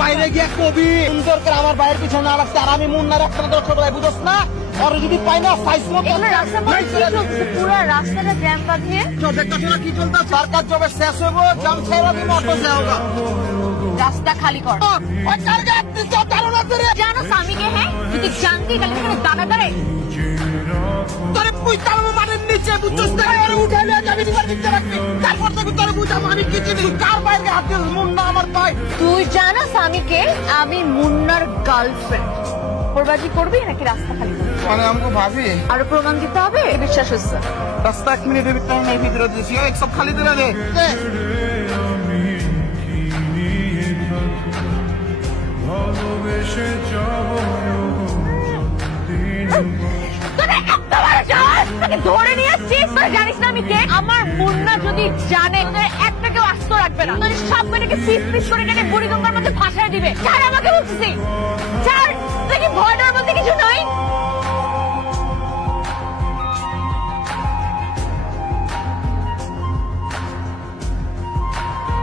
বাইরে গিয়ে কবি সুন্দর করে আমার বাইরের পিছনে না রাখতে আর আমি মুন্নার একটা দর্শক ভাই বুঝছ না আর যদি পাই না সাইজ মতো এগুলো রাস্তা কি চলতেছে পুরো রাস্তাটা জ্যাম বাঁধিয়ে দেখতেছ না কি চলতে সরকার জবে শেষ হইব জাম ছেড়ে দিব অটো যাওগা রাস্তা খালি কর ওই টার্গেট দিছো কারণ আছে রে জানো স্বামীকে হ্যাঁ যদি জানতি তাহলে এখানে দাঁড়া দাঁড়ায় তোরে পুইতাল মানের নিচে বুঝছস না আর উঠাইলে যাবি দিবার দিতে রাখবি তারপর তোকে তোরে বুঝাম আমি কি চিনি কার বাইরে হাত দিস মুন্না আমার ভাই তুই জানা স্বামীকে আমি মুন্নার গার্লফ্রেন্ড প্রবাজি করবি নাকি রাস্তা খালি করবি? মানে আমাকে ভাবি আরো প্রমাণ দিতে হবে বিশ্বাস হচ্ছে রাস্তা 1 মিনিটের ভিতরে নাই ভিতরে দিছি এক সব খালি দিলা রে ভালোবেসে যাব তোকে এত বড় সাহস! তোকে ধরে নিয়ে আসছিস? তুই জানিস না আমি কে? আমার মুন্না যদি জানে তোদের একটাকেও আস্ত রাখবে না তোদের সব মেয়েটাকে পিস পিস করে কেটে বুড়িগঙ্গার মধ্যে ভাসায় দিবে ছাড় আমাকে বলছিস ছাড় তুই কি ভয় ডর মধ্যে কিছু নাই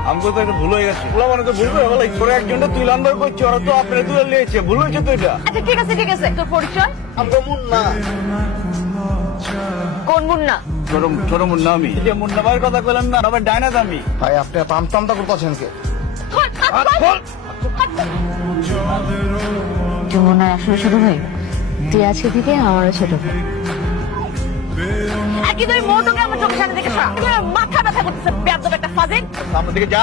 আমাকে তো একটা ভুল হয়ে গেছে ওলা মানে তো ভুল করে বলে তোরা একজনটা তুই লান্ডার করছি ওরা তো আপনারা তুলে নিয়েছে ভুল হয়েছে তো এটা আচ্ছা ঠিক আছে তোর পরিচয় আমাকে মুন্না কোন মুন্না ছোট মুন্না আমি যে মুন্না ভাইয়ের কথা বললেন না আবার ডাইনাস আমি ভাই আপনি পামতামটা করতেছেন কে তুই মুন্নার আসলে ছোট ভাই তুই আজকে থেকে আমারও ছোট ভাই একই তুই মোটকে আমার চোখের সামনে দেখে মাথা ব্যথা করতেছে বেয়াদব একটা ফাজিল সামনে দিকে যা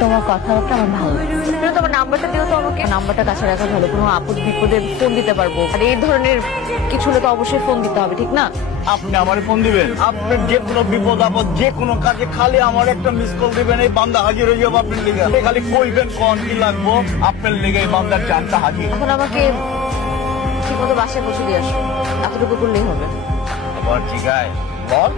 তোমার কথাবার্তা আমার ভালো লাগছে তুমি তোমার নাম্বারটা দিও তো আমাকে নাম্বারটা কাছে রাখা ভালো কোনো আপদ বিপদে ফোন দিতে পারবো আর এই ধরনের কিছু হলে তো অবশ্যই ফোন দিতে হবে ঠিক না আপনি আমারে ফোন দিবেন আপনার যে কোনো বিপদ আপদ যে কোনো কাজে খালি আমার একটা মিস কল দিবেন এই বান্দা হাজির হয়ে যাবো আপনার লিগে খালি কইবেন কোন কি লাগবো আপনার লিগে এই বান্দার জানটা হাজির এখন আমাকে ঠিক মতো বাসায় পৌঁছে দিয়ে আসো এতটুকু করলেই হবে আবার ঠিক আছে বল